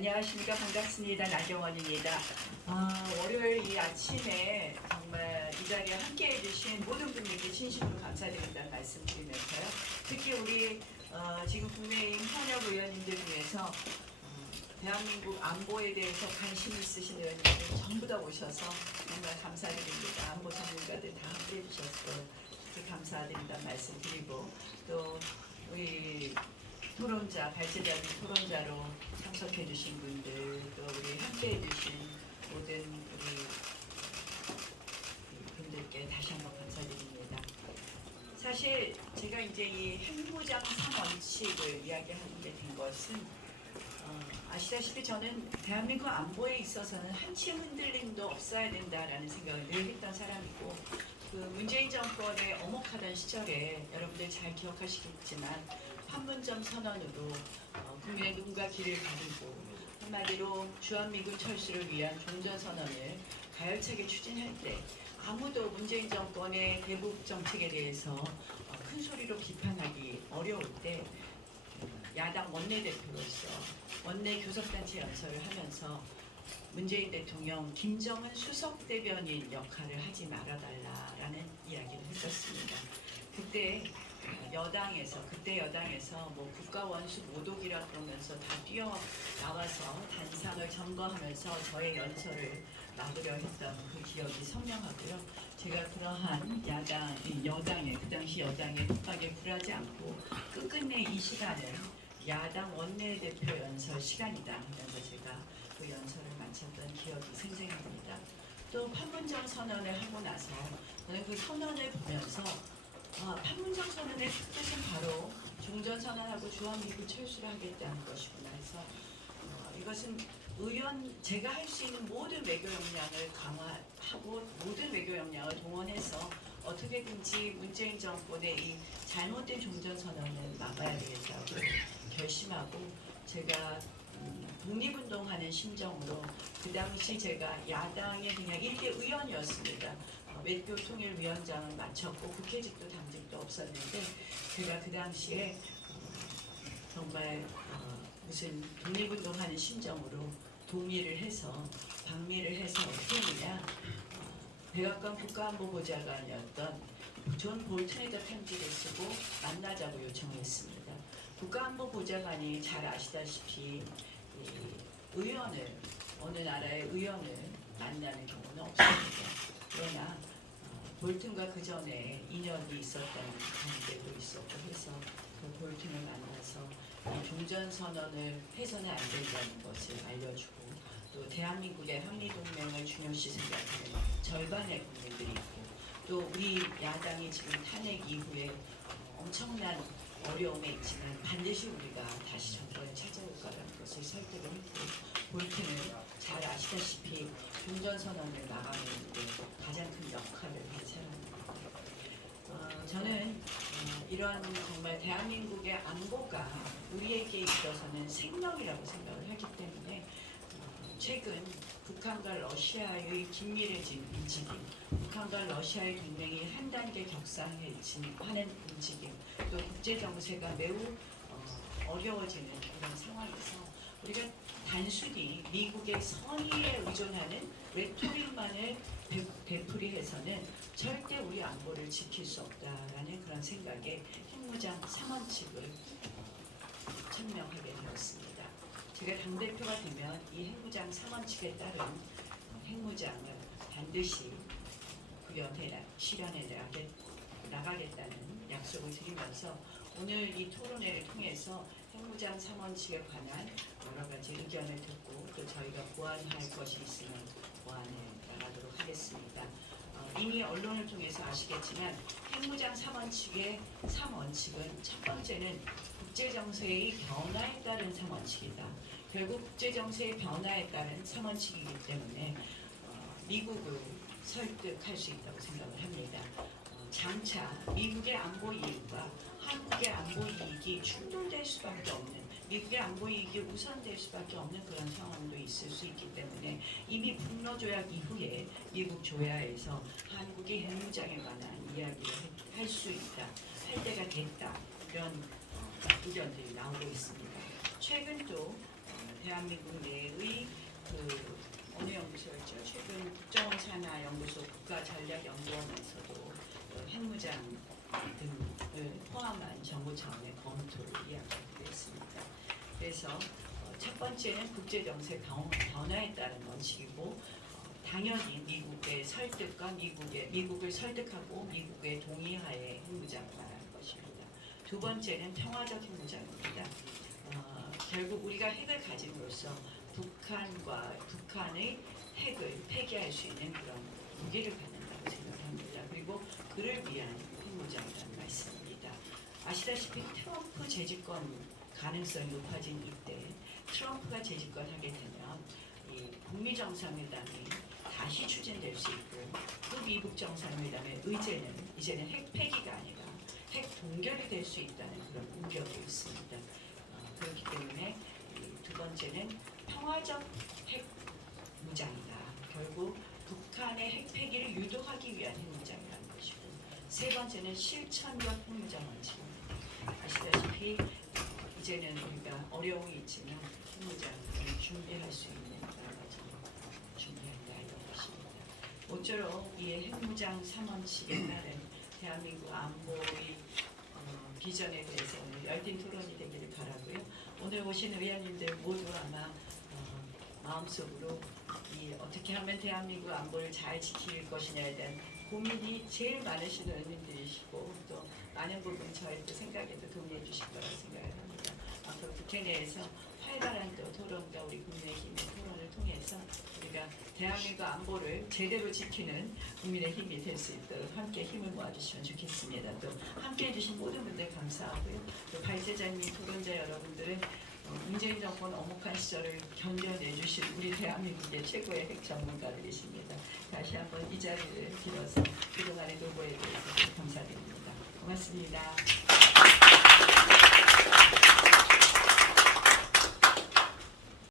안녕하십니까 반갑습니다 나경원입니다. 아, 월요일 이 아침에 정말 이 자리에 함께해 주신 모든 분들께 진심으로 감사드린다는 말씀드리면서요. 특히 우리 어, 지금 국민의힘 현역 의원님들 중에서 음, 대한민국 안보에 대해서 관심 있으신 의원님들 전부 다 오셔서 정말 감사드립니다. 안보 전문가들 다 함께해 주셔서 감사드린다는 말씀드리고 또 우리 토론자, 발제자님 토론자로 참석해 주신 분들, 또 우리 함께해 주신 모든 우리 분들께 다시 한번 감사드립니다. 사실 제가 이제 이 핵무장 3원칙을 이야기하게 된 것은 어, 아시다시피 저는 대한민국 안보에 있어서는 한치 흔들림도 없어야 된다라는 생각을 늘 했던 사람이고 그 문재인 정권의 어목하던 시절에 여러분들 잘 기억하시겠지만 판문점 선언으로 어, 국민의 눈과 귀를 가리고 한마디로 주한미군 철수를 위한 종전선언을 가열차게 추진할 때 아무도 문재인 정권의 대북 정책에 대해서 어, 큰 소리로 비판하기 어려울 때 야당 원내대표로서 원내 교섭단체 연설을 하면서 문재인 대통령 김정은 수석 대변인 역할을 하지 말아달라라는 이야기를 했었습니다. 그때 여당에서 그때 여당에서 뭐 국가 원수 모독이라 그러면서 다 뛰어 나와서 단상을 점거하면서 저의 연설을 막으려 했던 그 기억이 선명하고요. 제가 그러한 야당, 이 여당의 그 당시 여당의 협박에 굴하지 않고 끝끝내 이 시간을 야당 원내대표 연설 시간이다 하면서 제가 그 연설을 마쳤던 기억이 생생합니다. 또 판문점 선언을 하고 나서 저는 그 선언을 보면서 아, 판문점 선언의 뜻은 바로 종전 선언하고 주한미군 철수를 하겠다는 것이구나 해서 어, 이것은 의원 제가 할 수 있는 모든 외교 역량을 강화하고 모든 외교 역량을 동원해서 어떻게든지 문재인 정권의 이 잘못된 종전 선언을 막아야 되겠다고 결심하고 제가 음, 독립운동하는 심정으로 그 당시 제가 야당의 그냥 일개 의원이었습니다. 어, 외교 통일위원장을 마쳤고 국회직도 당직도 없었는데 제가 그 당시에 어, 정말 어, 무슨 독립운동하는 심정으로 동의를 해서 방미를 해서 어떻게 했느냐 어, 백악관 국가안보보좌관이었던 존 볼튼에다 편지를 쓰고 만나자고 요청했습니다. 국가안보보좌관이 잘 아시다시피 이 의원을 어느 나라의 의원을 만나는 경우는 없습니다. 그러나 어, 볼튼과 그 전에 인연이 있었던 관계도 있었고 해서 그 볼튼을 만나서 이 종전 선언을 해서는 안 된다는 것을 알려주고 또 대한민국의 한미동맹을 중요시 생각하는 절반의 국민들이 있고 또 우리 야당이 지금 탄핵 이후에 엄청난 어려움에 있지만 반드시 우리가 다시 정권을 찾아올 거라는 것을 설득을 했고 볼튼은 잘 아시다시피 종전선언을 나가는 데 가장 큰 역할을 한 사람입니다. 어, 저는 어, 이러한 정말 대한민국의 안보가 우리에게 있어서는 생명이라고 생각을 하기 때문에 어, 최근 북한과 러시아의 긴밀해진 움직임, 북한과 러시아의 동맹이 한 단계 격상해지는 움직임, 또 국제 정세가 매우 어, 어려워지는 그런 상황에서 우리가 단순히 미국의 선의에 의존하는 레토릭만을 되- 되풀이해서는 절대 우리 안보를 지킬 수 없다라는 그런 생각에 핵무장 3원칙을 천명하게 되었습니다. 제가 당대표가 되면 이 핵무장 3원칙에 따른 핵무장을 반드시 구현해 실현해 나가겠, 나가겠다는 약속을 드리면서 오늘 이 토론회를 통해서 핵무장 3원칙에 관한 여러 가지 의견을 듣고 또 저희가 보완할 것이 있으면 보완해 나가도록 하겠습니다. 어, 이미 언론을 통해서 아시겠지만 핵무장 3원칙의 3원칙은 첫 번째는 국제정세의 변화에 따른 3원칙이다. 결국 국제정세의 변화에 따른 3원칙이기 때문에 어, 미국을 설득할 수 있다고 생각을 합니다. 어, 장차 미국의 안보 이익과 한국의 안보 이익이 충돌될 수밖에 없는 미국의 안보 이익이 우선될 수밖에 없는 그런 상황도 있을 수 있기 때문에 이미 북러 조약 이후에 미국 조야에서 한국이 핵무장에 관한 이야기를 할 수 있다, 할 때가 됐다 이런 어, 의견들이 나오고 있습니다. 최근 또 어, 대한민국 내의 그 연구소였죠? 최근 국정원 산하 연구소 국가전략연구원에서도 그 핵무장 등을 포함한 정부 차원의 검토를 이야기하겠습니다. 그래서 어, 첫 번째는 국제 정세 변화에 따른 원칙이고 어, 당연히 미국의 설득과 미국의 미국을 설득하고 미국의 동의하에 핵무장을 말하는 것입니다. 두 번째는 평화적 핵무장입니다. 어, 결국 우리가 핵을 가짐으로써 북한과 북한의 핵을 폐기할 수 있는 그런 무기를 갖는다고 생각합니다. 그리고 그를 위한 핵무장이라는 말씀입니다. 아시다시피 트럼프 재집권 가능성이 높아진 이때 트럼프가 재집권하게 되면 이 북미 정상회담이 다시 추진될 수 있고 그 미국 정상회담의 의제는 이제는 핵 폐기가 아니라 핵 동결이 될 수 있다는 그런 우려도 있습니다. 어, 그렇기 때문에 이두 번째는 평화적 핵 무장이다. 결국 북한의 핵 폐기를 유도하기 위한 핵 무장이라는 것이고 세 번째는 실천적 핵 무장 원칙입니다. 아시다시피 어, 이제는 우리가 어려움이 있지만 핵 무장을 준비할 수 있는 여러 가지 준비한다 이런 것입니다. 모쪼록 이 핵무장 3원칙에 따른 대한민국 안보의 어, 비전에 대해서 열띤 토론이 되기를 바라고요. 오늘 오신 의원님들 모두 아마 어, 마음속으로 이 어떻게 하면 대한민국 안보를 잘 지킬 것이냐에 대한 고민이 제일 많으신 의원님들이시고 또 많은 부분 저희 또 생각에도 동의해 주실 거라고 생각을 합니다. 앞으로 국회 내에서 활발한 또 토론과 우리 국민의 힘의 토론을 통해서 우리가 대한민국 안보를 제대로 지키는 국민의 힘이 될 수 있도록 함께 힘을 모아주시면 좋겠습니다. 또 함께 해주신 모든 분들 감사하고요. 또 발제자님, 토론자 여러분들은 어, 문재인 정권 어목한 시절을 견뎌내주신 우리 대한민국의 최고의 핵 전문가들이십니다. 다시 한번 이 자리를 빌어서 그동안의 노고에 대해서 감사드립니다. 고맙습니다.